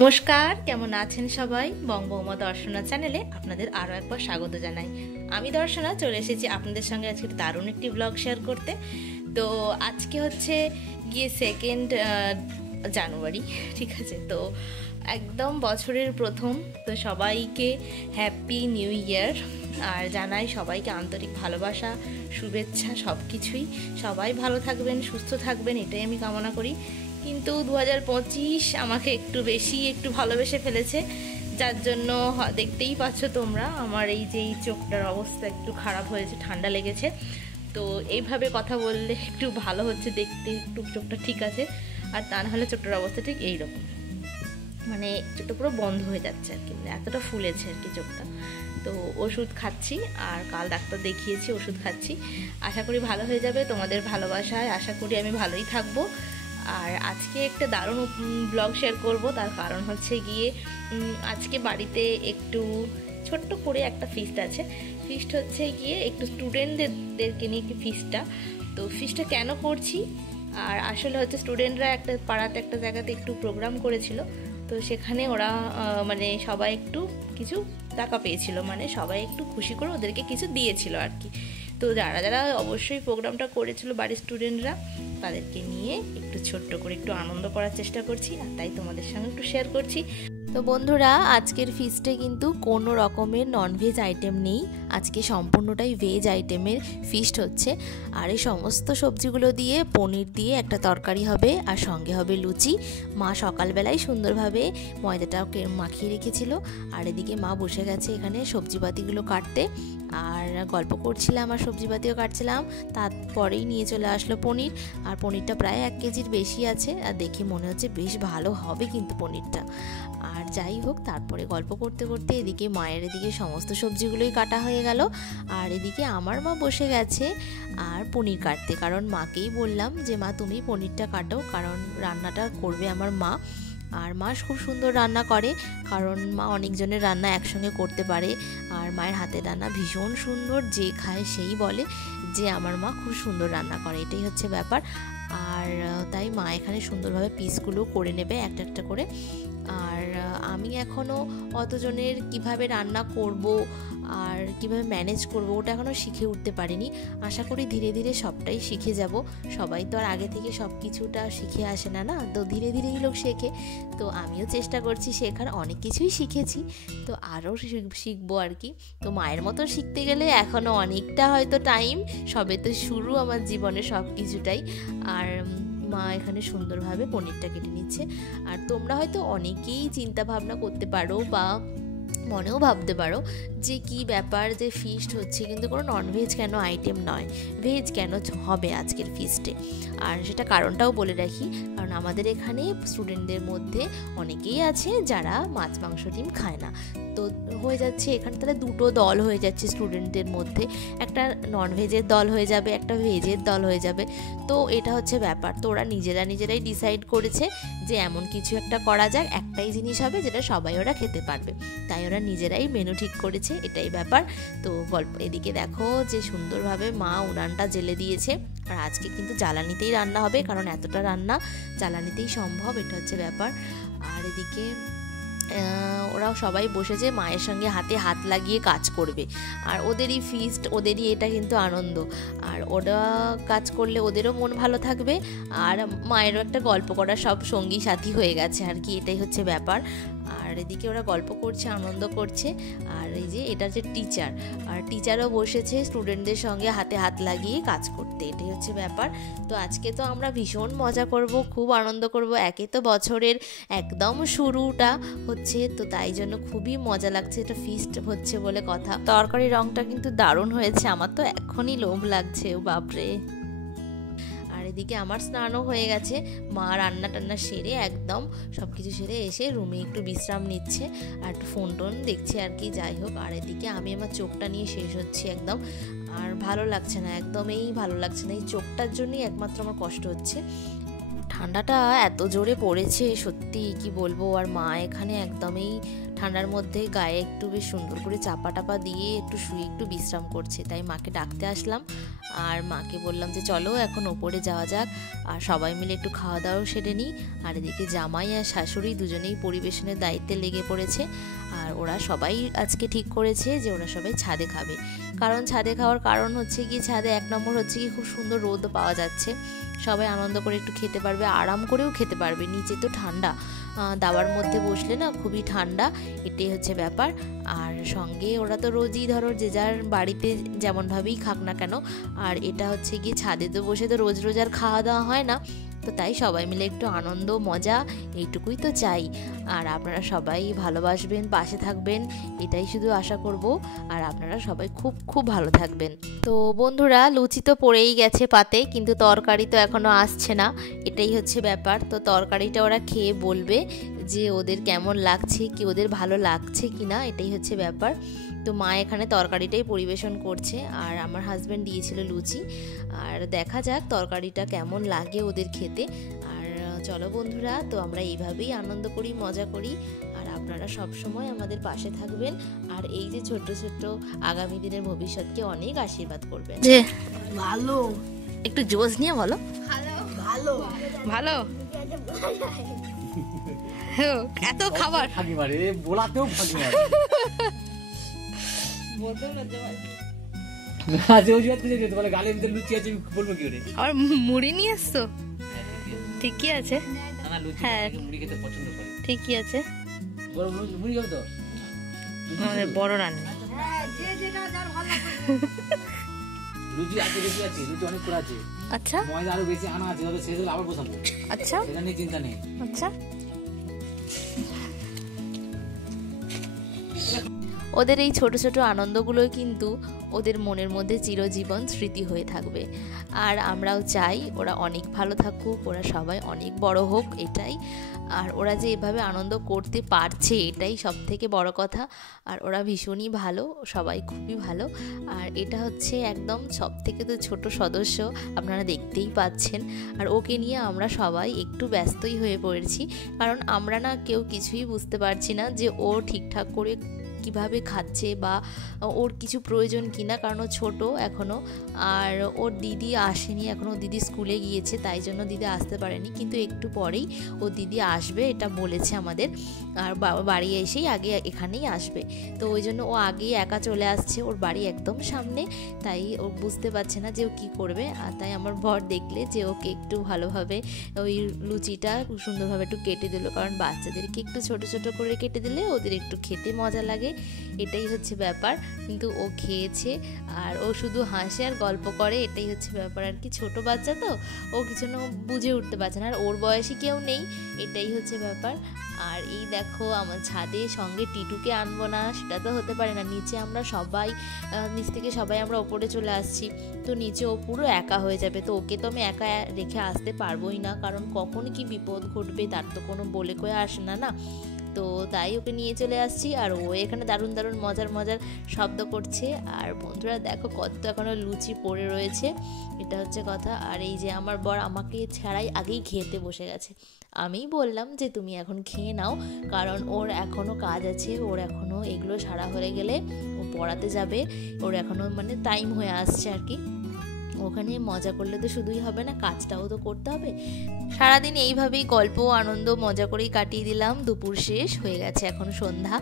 নমস্কার, কেমন আছেন সবাই? বঙ্গবৌমা দর্শনা চ্যানেলে আপনাদের আরও একবার স্বাগত জানাই। আমি দর্শনা চলে এসেছি আপনাদের সঙ্গে আজকে দারুণ একটি ব্লগ শেয়ার করতে। তো আজকে হচ্ছে গিয়ে 2 জানুয়ারি, ঠিক আছে? তো একদম বছরের প্রথম। তো সবাইকে হ্যাপি নিউ ইয়ার, আর জানাই সবাইকে আন্তরিক ভালোবাসা, শুভেচ্ছা, সব কিছুই। সবাই ভালো থাকবেন, সুস্থ থাকবেন, এটাই আমি কামনা করি। কিন্তু 2025 আমাকে একটু ভালোবেসে ফেলেছে, যার জন্য দেখতেই পাচ্ছ তোমরা আমার এই চোখটার অবস্থা একটু খারাপ হয়েছে, ঠান্ডা লেগেছে। তো এইভাবে কথা বললে একটু ভালো হচ্ছে দেখতে, একটু চোখটা ঠিক আছে, আর তা নাহলে চোখটার অবস্থা ঠিক এইরকম, মানে চোখটা পুরো বন্ধ হয়ে যাচ্ছে আর কি, মানে এতটা ফুলেছে আর কি চোখটা। তো ওষুধ খাচ্ছি, আর কাল ডাক্তার দেখিয়েছি, ওষুধ খাচ্ছি। আশা করি ভালো হয়ে যাবে, তোমাদের ভালোবাসায় আশা করি আমি ভালোই থাকবো। আর আজকে একটা দারুণ ব্লগ শেয়ার করব, তার কারণ হচ্ছে গিয়ে আজকে বাড়িতে একটু ছোট্ট করে একটা ফিস্ট আছে। ফিস্ট হচ্ছে গিয়ে একটু স্টুডেন্টদেরকে নিয়ে একটি ফিস্টটা। তো ফিস্টটা কেন করছি, আর আসলে হচ্ছে স্টুডেন্টরা একটা পাড়াতে একটা জায়গাতে একটু প্রোগ্রাম করেছিল। তো সেখানে ওরা মানে সবাই একটু কিছু টাকা পেয়েছিল, মানে সবাই একটু খুশি করে ওদেরকে কিছু দিয়েছিল আর কি। তো যারা যারা অবশ্যই প্রোগ্রামটা করেছিল বাড়ির স্টুডেন্টরা, তাদেরকে নিয়ে একটু ছোট্ট করে একটু আনন্দ করার চেষ্টা করছি, আর তাই তোমাদের সঙ্গে একটু শেয়ার করছি। তো বন্ধুরা, আজকের ফিস্টে কিন্তু কোনো রকমের ননভেজ আইটেম নেই, আজকে সম্পূর্ণটাই ভেজ আইটেমের ফিস্ট হচ্ছে। আর এই সমস্ত সবজিগুলো দিয়ে পনির দিয়ে একটা তরকারি হবে, আর সঙ্গে হবে লুচি। মা সকালবেলায় সুন্দরভাবে ময়দাটাকে মাখিয়ে রেখেছিল, আর এদিকে মা বসে গেছে এখানে সবজিপাতিগুলো কাটতে, আর গল্প করছিলাম আর সবজিপাতিও কাটছিলাম। তারপরেই নিয়ে চলে আসলো পনির, আর পনিরটা প্রায় 1 কেজির বেশি আছে, আর দেখে মনে হচ্ছে বেশ ভালো হবে কিন্তু পনিরটা। আর যাই হোক, তারপরে গল্প করতে করতে এদিকে মায়ের এদিকে সমস্ত সবজিগুলোই কাটা হয়ে গেল, আর এদিকে আমার মা বসে গেছে আর পনির কাটতে। কারণ মাকেই বললাম যে মা তুমি পনিরটা কাটো, কারণ রান্নাটা করবে আমার মা। আর মা খুব সুন্দর রান্না করে, কারণ মা অনেকজনের রান্না একসঙ্গে করতে পারে, আর মায়ের হাতের রান্না ভীষণ সুন্দর, যে খায় সেই বলে যে আমার মা খুব সুন্দর রান্না করে, এটাই হচ্ছে ব্যাপার। আর তাই মা এখানে সুন্দরভাবে পিসগুলো করে নেবে একটা একটা করে। আর আমি এখনও অতজনের কিভাবে রান্না করব আর কিভাবে ম্যানেজ করব ওটা এখনও শিখে উঠতে পারিনি। আশা করি ধীরে ধীরে সবটাই শিখে যাব। সবাই তো আর আগে থেকে সব কিছুটা শিখে আসে না, না তো ধীরে ধীরেই লোক শেখে। তো আমিও চেষ্টা করছি শেখার, অনেক কিছুই শিখেছি, তো আরও শিখবো আর কি। তো মায়ের মতো শিখতে গেলে এখনও অনেকটা হয়তো টাইম, সবে তো শুরু আমার জীবনে সব কিছুটাই। আর মা এখানে সুন্দরভাবে পনিরটা কেটে নিচ্ছে। আর তোমরা হয়তো অনেকেই চিন্তা ভাবনা করতে পারো বা মনেও ভাবতে পারো যে কি ব্যাপার, যে ফিস্ট হচ্ছে কিন্তু কোনো ননভেজ কেন আইটেম নয়, ভেজ কেন হবে আজকের ফিস্টে। আর সেটা কারণটাও বলে রাখি, কারণ আমাদের এখানে স্টুডেন্টদের মধ্যে অনেকেই আছে যারা মাছ মাংস ডিম খায় না। তো হয়ে যাচ্ছে এখানে তাহলে দুটো দল হয়ে যাচ্ছে স্টুডেন্টদের মধ্যে, একটা ননভেজের দল হয়ে যাবে, একটা ভেজের দল হয়ে যাবে। তো এটা হচ্ছে ব্যাপার। তো ওরা নিজেরাই ডিসাইড করেছে যে এমন কিছু একটা করা যাক, একটাই জিনিস হবে যেটা সবাই ওরা খেতে পারবে, তাই ওরা নিজেরাই মেনু ঠিক করেছে, এটাই ব্যাপার। তো গল্প এদিকে দেখো যে সুন্দরভাবে মা উনানটা জ্বেলে দিয়েছে, আর আজকে কিন্তু জ্বালানিতেই রান্না হবে, কারণ এতটা রান্না জ্বালানিতেই সম্ভব, এটা হচ্ছে ব্যাপার। আর এদিকে ওরাও সবাই বসেছে মায়ের সঙ্গে হাতে হাত লাগিয়ে কাজ করবে, আর ওদেরই ফিস্ট, ওদেরই এটা কিন্তু আনন্দ। আর ওরা কাজ করলে ওদেরও মন ভালো থাকবে, আর মায়েরও একটা গল্প করার সব সঙ্গী সাথী হয়ে গেছে আর কি, এটাই হচ্ছে ব্যাপার। আর এদিকে ওরা গল্প করছে, আনন্দ করছে। আর এই যে এটা যে টিচার, আর টিচারও বসেছে স্টুডেন্টদের সঙ্গে হাতে হাত লাগিয়ে কাজ করতে, এটাই হচ্ছে ব্যাপার। তো আজকে তো আমরা ভীষণ মজা করব, খুব আনন্দ করব, একে তো বছরের একদম শুরুটা হচ্ছে, তো তাই জন্য খুবই মজা লাগছে, এটা ফিস্ট হচ্ছে বলে কথা। তরকারি রঙটা কিন্তু দারুণ হয়েছে, আমার তো এখনই লোভ লাগছে, ও বাপরে। আর এদিকে আমার স্নানও হয়ে গেছে, মা রান্না টান্না সেরে একদম সব কিছু সেরে এসে রুমে একটু বিশ্রাম নিচ্ছে, আর একটু ফোন টোন দেখছে আর কি, যাই হোক। আর এদিকে আমি আমার চোখটা নিয়ে শেষ হচ্ছি একদম, আর ভালো লাগছে না, একদমই ভালো লাগছে না, এই চোখটার জন্যই একমাত্র আমার কষ্ট হচ্ছে। ঠান্ডাটা এত জোরে পড়েছে সত্যি কি বলবো। আর মা এখানে একদমই ঠান্ডার মধ্যে গায়ে একটু বেশ সুন্দর করে চাপা টাপা দিয়ে একটু শুয়ে একটু বিশ্রাম করছে, তাই মাকে ডাকতে আসলাম। আর মাকে বললাম যে চলো এখন ওপরে যাওয়া যাক, আর সবাই মিলে একটু খাওয়া দাওয়াও সেরে নিই। আর এদিকে জামাই আর শাশুড়ি দুজনেই পরিবেশনের দায়িত্বে লেগে পড়েছে। আর ওরা সবাই আজকে ঠিক করেছে যে ওরা সবাই ছাদে খাবে। কারণ ছাদে খাওয়ার কারণ হচ্ছে কি, ছাদে এক নম্বর হচ্ছে কি খুব সুন্দর রোদও পাওয়া যাচ্ছে, সবাই আনন্দ করে একটু খেতে পারবে, আরাম করেও খেতে পারবে। নিচে তো ঠান্ডা, দাবার মধ্যে বসলে না খুবই ঠান্ডা, এটাই হচ্ছে ব্যাপার। আর সঙ্গে ওরা তো রোজই ধরো যে যার বাড়িতে যেমনভাবেই খাক না কেন, আর এটা হচ্ছে গিয়ে ছাদে তো বসে তো রোজ রোজ আর খাওয়া দাওয়া হয় না, তো তাই সবাই মিলে একটু আনন্দ মজা এইটুকুই তো চাই। আর আপনারা সবাই ভালোবাসবেন, পাশে থাকবেন, এটাই শুধু আশা করব। আর আপনারা সবাই খুব খুব ভালো থাকবেন। তো বন্ধুরা, লুচি তো পড়েই গেছে পাতে, কিন্তু তরকারি তো এখনও আসছে না, এটাই হচ্ছে ব্যাপার। তো তরকারিটা ওরা খেয়ে বলবে যে ওদের কেমন লাগছে, কি ওদের ভালো লাগছে কি না, এটাই হচ্ছে ব্যাপার। তো মা এখানে তরকারিটাই পরিবেশন করছে, আর আমার হাজব্যান্ড দিয়েছিল লুচি। আর দেখা যাক তরকারিটা কেমন লাগে ওদের খেতে। আর চলো বন্ধুরা, তো আমরা এইভাবেই আনন্দ করি, মজা করি, আর আপনারা সব সময় আমাদের পাশে থাকবেন। আর এই যে ছোট্ট ছোট্ট আগামী দিনের ভবিষ্যৎকে অনেক আশীর্বাদ করবেন। যে ভালো, একটু জোশ নিয়ে বলো। ভালো ভালো এত খাবার ফাঁকি মারে, বলাতেও ফাঁকি মারে। গালে ভিতরে লুচি আছে, বলবো কি করে? আর মুড়ি নিয়ে আসছো, ঠিকই আছে। হ্যাঁ মুড়ি খেতে পছন্দ করে, ঠিকই আছে। মুড়ি হবে তো আমাদের বড় রান্না। লুচি আছে, বেশি আছে, লুচি অনেক করে আছে। আচ্ছা, ময়দা আরো বেশি আনা আছে, তবে সেগুলো আবার বসাবো। আচ্ছা, এটা নিয়ে চিন্তা নেই। আচ্ছা। ওদের এই ছোট ছোট আনন্দগুলো কিন্তু ওদের মনের মধ্যে চিরজীবন স্মৃতি হয়ে থাকবে। আর আমরাও চাই ওরা অনেক ভালো থাকুক, ওরা সবাই অনেক বড় হোক, এটাই। আর ওরা যে এভাবে আনন্দ করতে পারছে, এটাই সব থেকে বড় কথা। আর ওরা ভীষণই ভালো, সবাই খুবই ভালো। আর এটা হচ্ছে একদম সব থেকে তো ছোট সদস্য, আপনারা দেখতেই পাচ্ছেন। আর ওকে নিয়ে আমরা সবাই একটু ব্যস্তই হয়ে পড়েছি, কারণ আমরা না কেউ কিছুই বুঝতে পারছি না যে ও ঠিকঠাক করে কিভাবে খাচ্ছে বা ওর কিছু প্রয়োজন কিনা, কারণ ও ছোটো এখনও। আর ওর দিদি আসেনি এখনও, দিদি স্কুলে গিয়েছে, তাই জন্য দিদি আসতে পারেনি, কিন্তু একটু পরেই ও দিদি আসবে এটা বলেছে আমাদের। আর বাড়ি এসেই আগে এখানেই আসবে, তো ওই জন্য ও আগেই একা চলে আসছে, ওর বাড়ি একদম সামনে, তাই ও বুঝতে পারছে না যে ও কী করবে। আর তাই আমার বর দেখলে যে ওকে একটু ভালোভাবে ওই লুচিটা খুব সুন্দরভাবে একটু কেটে দিল, কারণ বাচ্চাদেরকে একটু ছোট ছোট করে কেটে দিলে ওদের একটু খেতে মজা লাগে, এটাই হচ্ছে ব্যাপার। কিন্তু ও খেয়েছে, আর ও শুধু হাসে আর গল্প করে, এটাই হচ্ছে ব্যাপার আর কি। ছোট বাচ্চা তো, ও কিছু না বুঝে উঠতে পারছে না, আর ওর বয়সী কেউ নেই, এটাই হচ্ছে ব্যাপার। আর এই দেখো আমার ছাদে সঙ্গে টিটুকে আনবো না সেটা তো হতে পারে না, নিচে আমরা সবাই নিচ থেকে সবাই আমরা ওপরে চলে আসছি, তো নিচে ও পুরো একা হয়ে যাবে। তো ওকে তো আমি একা রেখে আসতে পারবোই না, কারণ কখন কি বিপদ ঘটবে তার তো কোনো বলে কয়ে আসে না না। তো তাই ওকে নিয়ে চলে আসছি, আর ও এখানে দারুণ দারুণ মজার মজার শব্দ করছে। আর বন্ধুরা দেখো কত এখনও লুচি পড়ে রয়েছে, এটা হচ্ছে কথা। আর এই যে আমার বর আমাকে ছাড়াই আগেই খেতে বসে গেছে, আমিই বললাম যে তুমি এখন খেয়ে নাও, কারণ ওর এখনও কাজ আছে, ওর এখনও এগুলো সারা হয়ে গেলে ও পড়াতে যাবে, ওর এখনও মানে টাইম হয়ে আসছে আর কি। ওখানে মজা করলে তো শুধুই হবে না, কাজটাও তো করতে হবে। সারাদিন এইভাবেই গল্প আনন্দ মজা করেই কাটিয়ে দিলাম। দুপুর শেষ হয়ে গেছে, এখন সন্ধ্যা।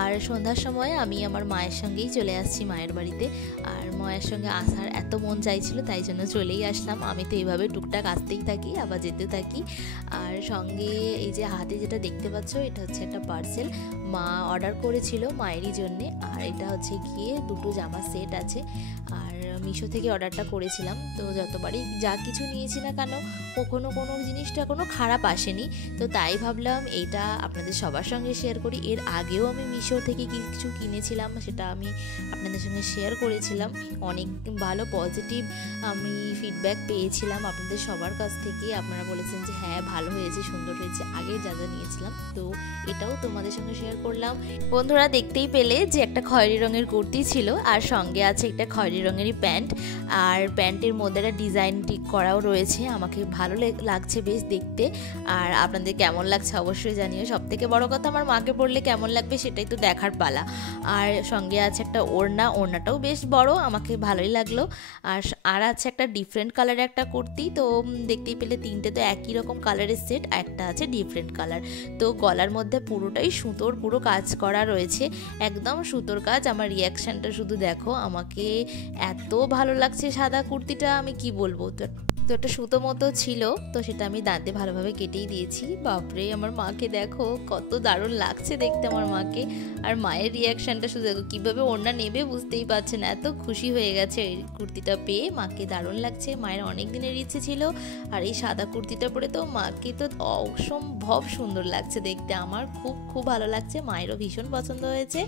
আর সন্ধ্যার সময় আমি আমার মায়ের সঙ্গেই চলে আসছি মায়ের বাড়িতে। আর মায়ের সঙ্গে আসার এত মন চাইছিল, তাই জন্য চলেই আসলাম। আমি তো এইভাবে টুকটাক আসতেই থাকি, আবার যেতে থাকি। আর সঙ্গে এই যে হাতে যেটা দেখতে পাচ্ছ, এটা হচ্ছে একটা পার্সেল মা অর্ডার করেছিল মায়েরই জন্যে। আর এটা হচ্ছে গিয়ে দুটো জামা সেট আছে, আর মিশো থেকে অর্ডারটা করেছিলাম। তো যতবারই যা কিছু নিয়েছি না কেন, কখনো কোনো জিনিসটা কোনো খারাপ আসেনি, তো তাই ভাবলাম এটা আপনাদের সবার সঙ্গে শেয়ার করি। এর আগেও আমি মিশো থেকে কিছু কিনেছিলাম, সেটা আমি আপনাদের সঙ্গে শেয়ার করেছিলাম। অনেক ভালো পজিটিভ আমি ফিডব্যাক পেয়েছিলাম আপনাদের সবার কাছ থেকে। আপনারা বলেছেন যে হ্যাঁ ভালো হয়েছে, সুন্দর হয়েছে, আগে যা যা নিয়েছিলাম। তো এটাও তোমাদের সঙ্গে শেয়ার করলাম। বন্ধুরা দেখতেই পেলে যে একটা খয়েরি রঙের কুর্তি ছিল, আর সঙ্গে আছে একটা খয়েরি রঙেরই প্যান্ট। প্যান্ট, আর প্যান্টের মধ্যে একটা ডিজাইন ঠিক করাও রয়েছে। আমাকে ভালো লাগছে বেশ দেখতে। আর আপনাদের কেমন লাগছে অবশ্যই জানিও। সবথেকে বড় কথা আমার মাকে পরলে কেমন লাগবে সেটাই তো দেখার পালা। আর সঙ্গে আছে একটা ওড়নাটাও বেশ বড়, আমাকে ভালোই লাগলো। আর আছে একটা ডিফারেন্ট কালারের একটা কুর্তি। তো দেখতেই পেলে তিনটে তো একই রকম কালারের সেট, একটা আছে ডিফারেন্ট কালার। তো গলার মধ্যে পুরোটাই সুতোর পুরো কাজ করা রয়েছে, একদম সুতোর কাজ। আমার রিয়াকশানটা শুধু দেখো, আমাকে এত ভালো লাগছে সাদা কুর্তিটা, আমি কি বলবো। তো একটা সুতো মতো ছিল, তো সেটা আমি দাঁতে ভালোভাবে কেটেই দিয়েছি। বাপরে, আমার মাকে দেখো কত দারুণ লাগছে দেখতে আমার মাকে। আর মায়ের রিয়াকশানটা শুধু দেখো, কীভাবে ওড়না নেবে বুঝতেই পারছেন, এত খুশি হয়ে গেছে এই কুর্তিটা পেয়ে। মাকে দারুণ লাগছে, মায়ের অনেক দিনের ইচ্ছে ছিল। আর এই সাদা কুর্তিটা পরে তো মাকে তো অসম্ভব সুন্দর লাগছে দেখতে। আমার খুব খুব ভালো লাগছে, মায়েরও ভীষণ পছন্দ হয়েছে।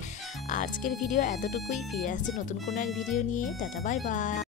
আজকের ভিডিও এতটুকুই, ফিরে আসছে নতুন কোনো এক ভিডিও নিয়ে। Tata, bye bye.